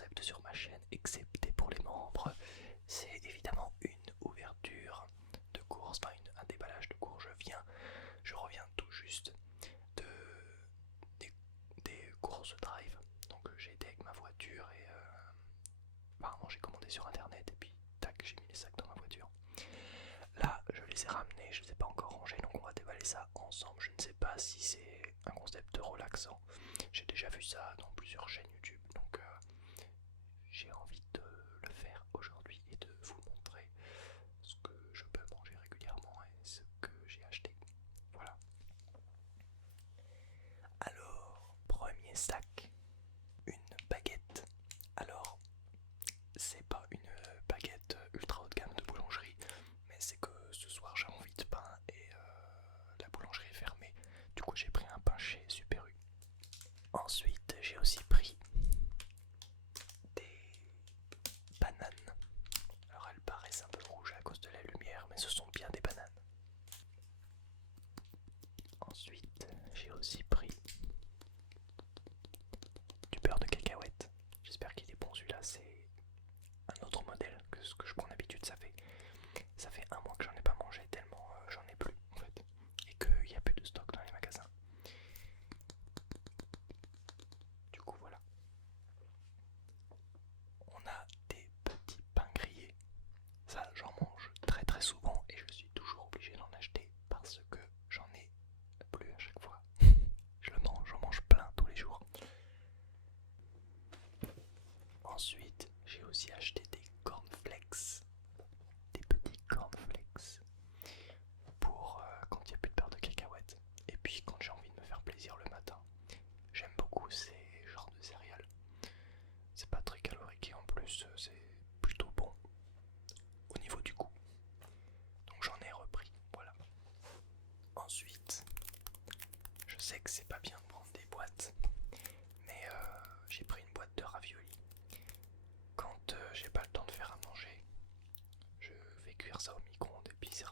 concept sur ma chaîne, excepté pour les membres, c'est évidemment une ouverture de course, enfin un déballage de course. Je reviens tout juste de, des, des courses drive. Donc j'ai été avec ma voiture et apparemment j'ai commandé sur internet et puis tac, j'ai mis les sacs dans ma voiture. Là je les ai ramenés, je ne les ai pas encore rangés, donc on va déballer ça ensemble. Je ne sais pas si c'est un concept relaxant. J'ai déjà vu ça dans plusieurs chaînes YouTube, donc j'ai envie de le faire aujourd'hui et de vous montrer ce que je peux manger régulièrement et ce que j'ai acheté. Voilà. Alors, premier sac, une baguette. Alors, c'est pas une baguette ultra haut de gamme de boulangerie, mais c'est que ce soir j'ai envie de pain et la boulangerie est fermée. Du coup, j'ai pris un pain chez Super U. Ensuite, j'ai aussi pris des bananes. Alors, elles paraissent un peu rouges à cause de la lumière, mais ce sont bien des bananes. Ensuite, j'ai aussi pris du beurre de cacahuète. J'espère qu'il est bon celui-là, c'est un autre modèle que ce que je prends d'habitude. Ça fait un mois que j'en ai pas mangé tellement j'en ai plus en fait. Et qu'il n'y a plus de stock dans les magasins. Du coup voilà. On a des petits pains grillés. Ça j'en mange très très souvent et je suis toujours obligé d'en acheter parce que j'en ai plus à chaque fois. J'en mange plein tous les jours. Ensuite, j'ai aussi acheté des cornflakes, des petits cornflakes pour quand il n'y a plus de beurre de cacahuète. Et puis quand j'ai envie de me faire plaisir le matin. J'aime beaucoup ces genres de céréales. C'est pas très calorique et en plus c'est plutôt bon au niveau du goût. Donc j'en ai repris, voilà. Ensuite, je sais que c'est pas bien de prendre des boîtes, mais j'ai pris une boîte de raviolis. Quand j'ai pas le temps de faire à manger, je fais cuire ça au micro-ondes et puis c'est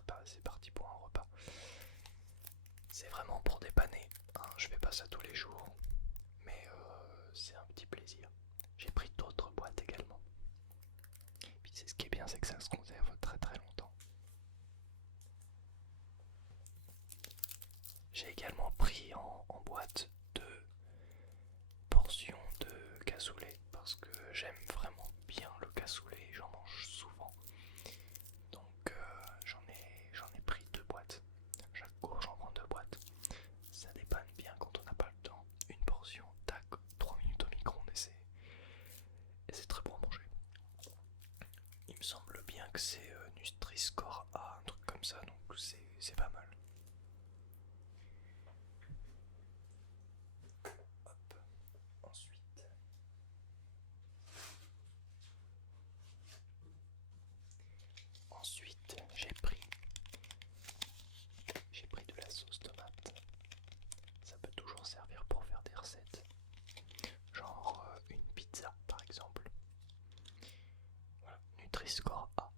parti pour un repas. C'est vraiment pour dépanner, hein. Je fais pas ça tous les jours, mais c'est un petit plaisir. J'ai pris d'autres boîtes également. Et puis ce qui est bien, c'est que ça se conserve très très longtemps. J'ai également pris en boîte 2 portions de cassoulet parce que j'aime vraiment bien le cassoulet, j'en mange souvent. Donc j'en ai pris 2 boîtes. Chaque cours j'en prends 2 boîtes. Ça dépanne bien quand on n'a pas le temps. Une portion, tac, 3 minutes au micro-ondes et c'est très bon à manger. Il me semble bien que c'est Nutri-Score A, un truc comme ça, donc c'est pas mal. Hop, ensuite. Ensuite, j'ai pris de la sauce tomate. Ça peut toujours servir pour faire des recettes. Genre une pizza par exemple. Voilà, Nutri-Score A.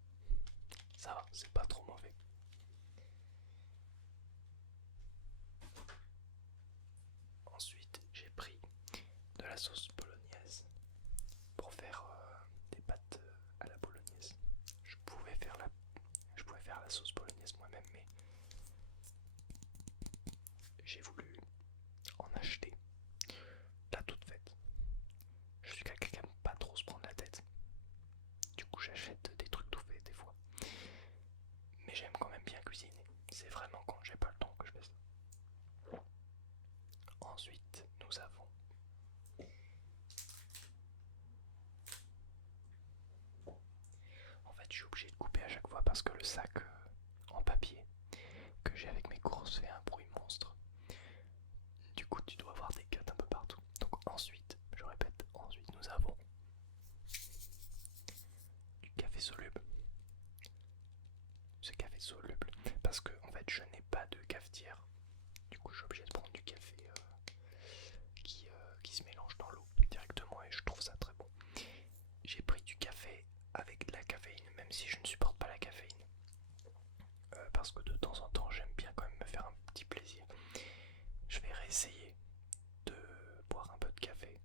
Ça va, c'est pas trop mauvais. Ensuite, j'ai pris de la sauce bolognaise pour faire des pâtes à la bolognaise. Je pouvais faire la sauce bolognaise moi-même, mais j'ai voulu en acheter la toute faite. Je suis quelqu'un qui aime pas trop se prendre la tête. Du coup, j'achète des trucs tout faits des fois. Mais j'aime quand même bien cuisiner. C'est vraiment quand j'ai pas le temps que je fais ça. Ensuite, nous avons en fait, je suis obligé de couper à chaque fois parce que le sac en papier que j'ai avec mes courses fait un bruit monstre. Du coup, tu dois avoir des cuts un peu partout. Donc ensuite, je répète, ensuite nous avons du café soluble. Ce café soluble parce que en fait, je n'ai pas de cafetière. Du coup, je suis obligé de prendre du café qui se mélange dans l'eau directement et je trouve ça très bon. J'ai pris du café avec de la caféine, même si je ne supporte pas la caféine. Parce que de temps en temps, j'aime bien quand même me faire un petit plaisir. Je vais réessayer de boire un peu de café.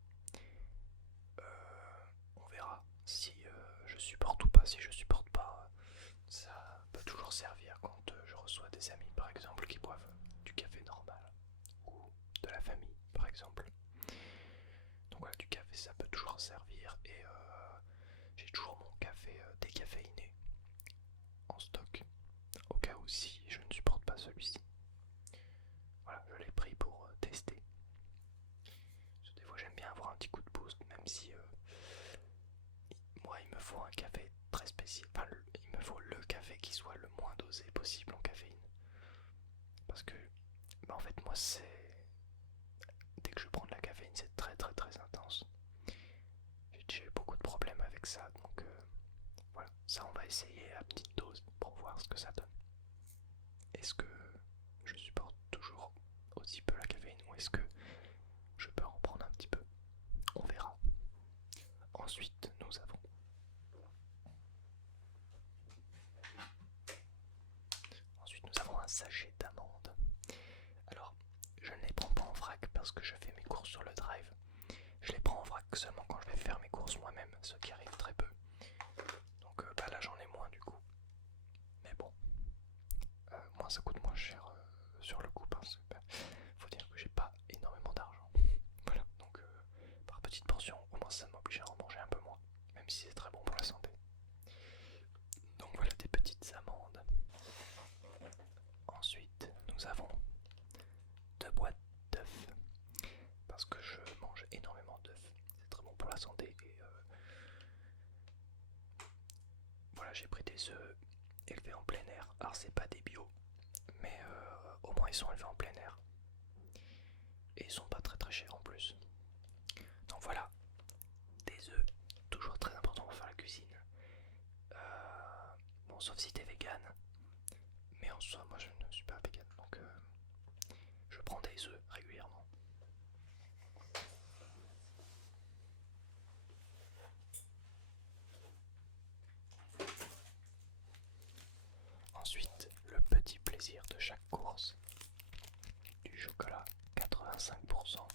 s'en servir et j'ai toujours mon café décaféiné en stock au cas où si je ne supporte pas celui-ci. Voilà, je l'ai pris pour tester. Parce que des fois j'aime bien avoir un petit coup de boost, même si moi il me faut un café très spécial. Enfin, il me faut le café qui soit le moins dosé possible en caféine. Parce que, en fait, moi c'est. Dès que je prends de la caféine, c'est très très très intense. J'ai déjà eu beaucoup de problèmes avec ça, donc voilà. Ça, on va essayer à petite dose pour voir ce que ça donne. Est-ce que je supporte toujours aussi peu la caféine ou est-ce que je peux en prendre un petit peu? On verra. Ensuite, nous avons un sachet d'amandes. Alors, je ne les prends pas en vrac parce que je fais mes courses sur le drive. Je les prends en vrac seulement quand je vais faire mes courses moi-même, ce qui arrive très peu. Donc là j'en ai moins du coup. Mais bon, moi ça coûte moins cher sur le coup parce que faut dire que j'ai pas énormément d'argent. Voilà, donc par petite portion, au moins ça m'oblige à en manger un peu moins, même si c'est très bon pour la santé. Donc voilà des petites amandes. Ensuite, nous avons 2 boîtes d'œufs parce que je mange énormément d'œufs. C'est très bon pour la santé et voilà, j'ai pris des œufs élevés en plein air. Alors c'est pas des bio, mais au moins ils sont élevés en plein air. Et ils sont pas très très chers en plus. Donc voilà, des œufs, toujours très important pour faire la cuisine. Bon, sauf si t'es vegan. Mais en soi, moi je ne suis pas vegan, donc je prends des œufs régulièrement. Ensuite, le petit plaisir de chaque course, du chocolat 85%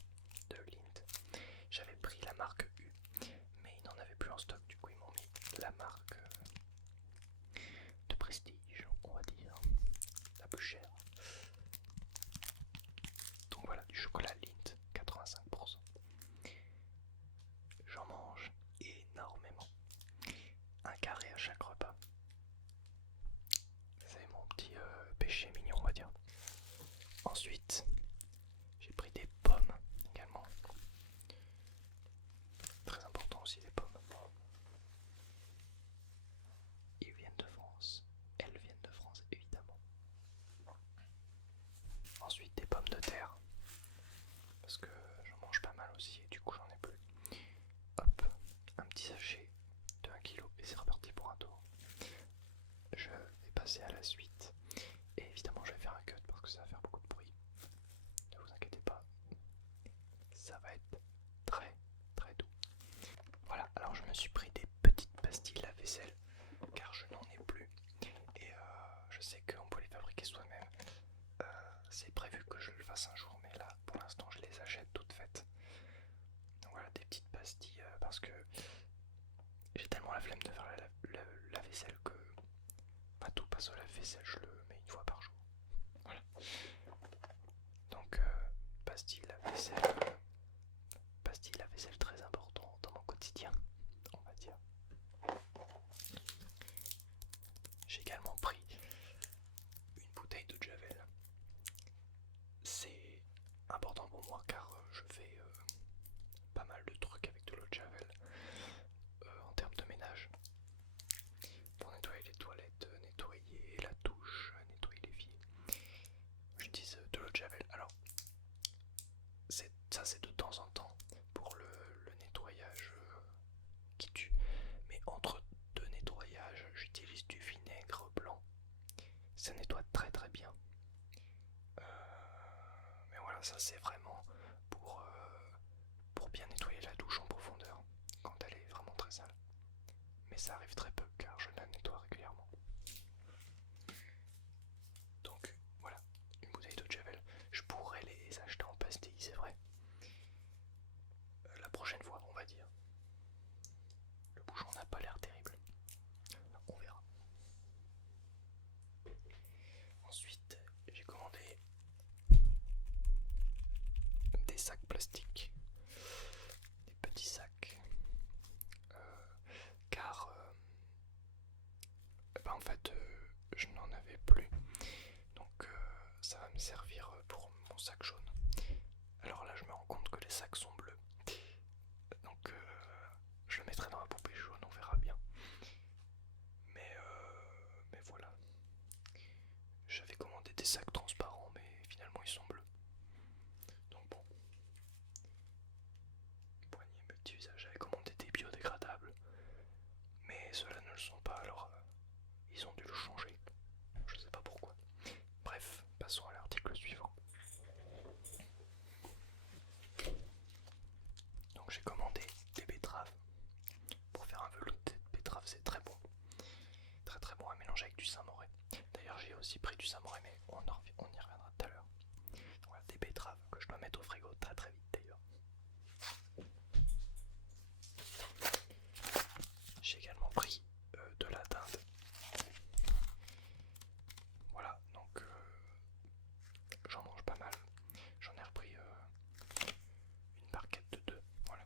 de Lindt. J'avais pris la marque U, mais ils n'en avaient plus en stock, du coup ils m'ont mis la marque de prestige, on va dire, la plus chère. Donc voilà, du chocolat Lindt 85%. J'en mange énormément. Un carré à chaque repas. C'est mon petit péché mignon, on va dire. Ensuite, j'ai pris des pommes également. Très important aussi les pommes. Ils viennent de France. Elles viennent de France, évidemment. Ensuite, des pommes de terre. Parce que j'en mange pas mal aussi et du coup j'en ai plus. Hop, un petit sachet de 1 kg et c'est reparti pour un tour. Je vais passer à la suite. Et évidemment je vais faire un cut parce que ça va faire beaucoup de bruit. Ne vous inquiétez pas. Ça va être très très doux. Voilà, alors je me suis pris des petites pastilles lave-vaisselle car je n'en ai plus. Et je sais qu'on peut les fabriquer soi-même. C'est prévu que je le fasse un jour, mais là pour l'instant je les achète toutes faites. Donc voilà, des petites pastilles parce que j'ai tellement la flemme de faire la vaisselle que pas tout passe au lave-vaisselle, je le mets une fois par jour. Voilà. Donc pastilles lave-vaisselle très important dans mon quotidien, on va dire. J'ai également pris une bouteille d'eau de javel. C'est important pour moi car je fais pas mal de trucs avec de l'eau de javel en termes de ménage. Pour nettoyer les toilettes, nettoyer la douche, nettoyer l'évier. J'utilise de l'eau de javel. Alors, ça c'est de temps en temps pour le nettoyage qui tue. Mais entre deux nettoyages, j'utilise du vinaigre blanc. Ça nettoie très très bien. Mais voilà, ça c'est vraiment pour bien nettoyer la douche en profondeur quand elle est vraiment très sale. Mais ça arrive très peu car je la nettoie régulièrement. Donc voilà, une bouteille d'eau de javel. Je pourrais les acheter en pastilles, c'est vrai. La prochaine fois, on va dire. Le bouchon n'a pas l'air terrible. On verra. Ensuite, j'ai commandé des sacs plastiques. Des petits sacs servir pour mon sac jaune. Alors là je me rends compte que les sacs sont bleus, donc je le mettrai dans la poubelle jaune, on verra bien. Mais voilà, j'avais commandé des sacs transparents mais finalement ils sont bleus. Donc bon, poignée multi-usage, j'avais commandé des biodégradables mais ceux-là ne le sont pas, alors ils ont dû le changer, je sais pas pourquoi. Bref, passons à l'article suivant. Donc j'ai commandé des betteraves pour faire un velouté de betterave, c'est très bon. Très très bon à mélanger avec du Saint-Moré. D'ailleurs j'ai aussi pris du Saint-Moré mais on y reviendra tout à l'heure. Voilà, des betteraves que je dois mettre au frigo très très vite d'ailleurs. J'ai également pris de la dinde. Voilà, donc j'en mange pas mal. J'en ai repris une barquette de 2. Voilà.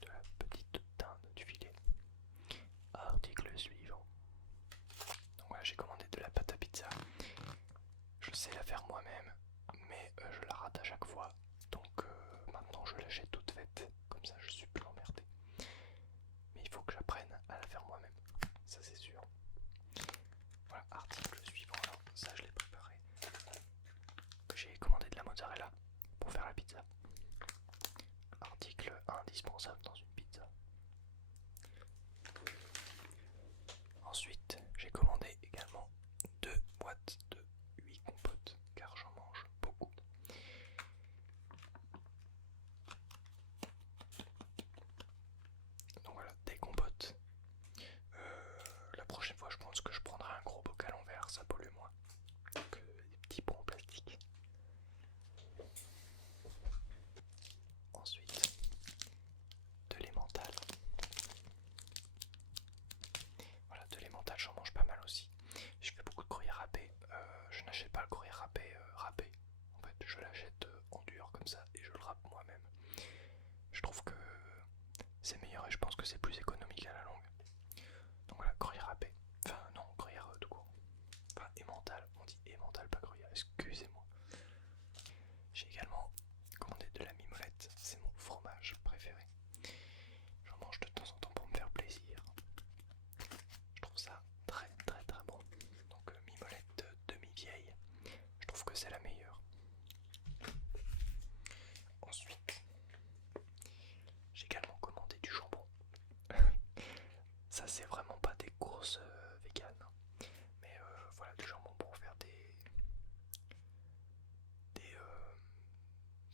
De la petite dinde du filet. Article suivant. Donc voilà, j'ai commandé de la pâte à pizza. Je sais la faire moi-même, mais je la rate à chaque fois. Donc maintenant je l'achète toute faite. Comme ça je suis plus emmerdé. Mais il faut que j'apprenne à la faire moi-même. Ça c'est sûr. Voilà, article suivant. Alors ça je l'ai préparé. J'ai commandé de la mozzarella pour faire la pizza. Article indispensable dans une pizza. Ensuite, j'ai commandé également 2 boîtes de 8 compotes car j'en mange beaucoup. Donc voilà, des compotes. La prochaine fois, je pense que je prendrai un gros bocal en verre, ça pollue moins que des petits pots en plastique. Ensuite, de l'emmental. Voilà, de l'emmental, j'en mange pas mal aussi. Je fais beaucoup de courrier râpé. Je n'achète pas le courrier râpé râpé. En fait, je l'achète en dur comme ça et je le râpe moi-même. Je trouve que c'est meilleur et je pense que c'est plus économique à la longue. Donc voilà, gruyère râpé. Enfin non, gruyère tout court. Enfin emmental, on dit emmental pas gruyère, excusez-moi. J'ai également commandé de la mimolette, c'est mon fromage préféré. J'en mange de temps en temps pour me faire plaisir. Je trouve ça très très très bon. Donc mimolette demi-vieille, je trouve que c'est la meilleure. Ensuite, j'ai également commandé du jambon. Ça c'est vraiment pas des courses véganes, mais voilà, du jambon pour faire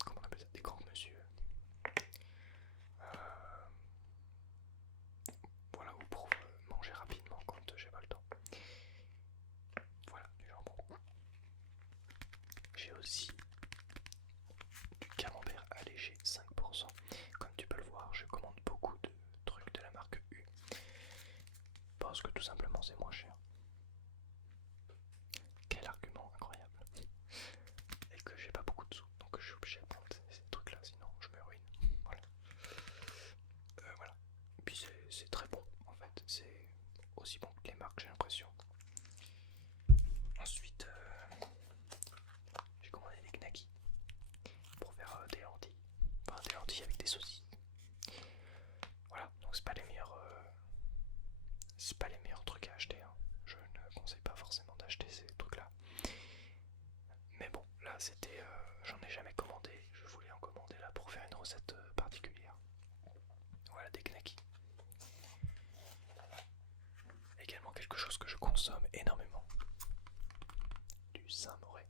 comment on appelle ça, des croque-monsieur. Voilà, ou pour manger rapidement quand j'ai pas le temps. Voilà, du jambon. J'ai aussi du camembert allégé 5%. Comme tu peux le voir, je commande beaucoup de trucs de la marque U. Parce que tout simplement c'est moins cher. Quel argument incroyable. Et que j'ai pas beaucoup de sous, donc je suis obligé de prendre ces trucs là, sinon je me ruine. Voilà. Voilà. Et puis c'est très bon en fait, c'est aussi bon que les marques, j'ai l'impression. Ensuite, j'ai commandé des knackis pour faire des lentilles. Enfin, des lentilles avec des saucisses. Voilà, donc c'est pas les meilleurs trucs à acheter, hein. Je ne conseille pas forcément d'acheter ces trucs là. Mais bon, là c'était, j'en ai jamais commandé, je voulais en commander là pour faire une recette particulière. Voilà, des knackis. Également quelque chose que je consomme énormément. Du Saint-Moré.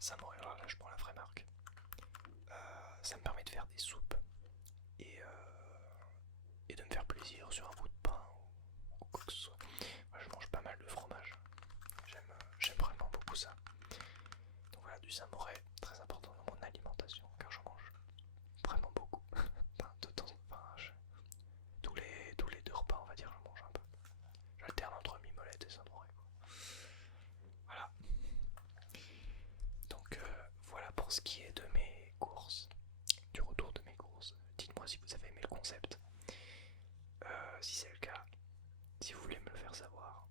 Saint-Moré, alors là je prends la vraie marque. Ça me permet de faire des soupes et de me faire plaisir sur un bout de pain ou quoi que ce soit. Moi, je mange pas mal de fromage. J'aime vraiment beaucoup ça. Donc voilà, du Saint-Moré, très important dans mon alimentation car j'en mange vraiment beaucoup. Enfin, de temps en temps, tous les 2 repas, on va dire, je mange un peu. J'alterne entre mimolette et Saint-Moré. Voilà. Donc voilà pour ce qui est de mes courses, du retour de mes courses. Dites-moi si vous avez aimé le concept. Si c'est le cas, si vous voulez me le faire savoir,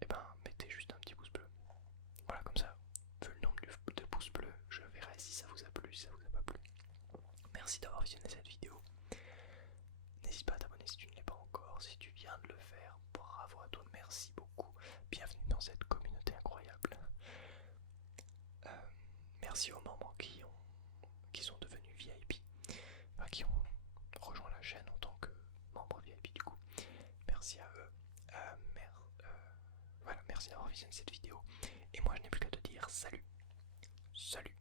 et ben mettez juste un petit pouce bleu. Voilà, comme ça merci d'avoir visionné cette vidéo. N'hésite pas à t'abonner si tu ne l'es pas encore. Si tu viens de le faire, bravo à toi, merci beaucoup. Bienvenue dans cette communauté incroyable. Merci aux membres qui sont devenus VIP, enfin, qui ont rejoint la chaîne en tant que membres VIP du coup. Merci à eux. Voilà, merci d'avoir visionné cette vidéo. Et moi je n'ai plus qu'à te dire salut. Salut.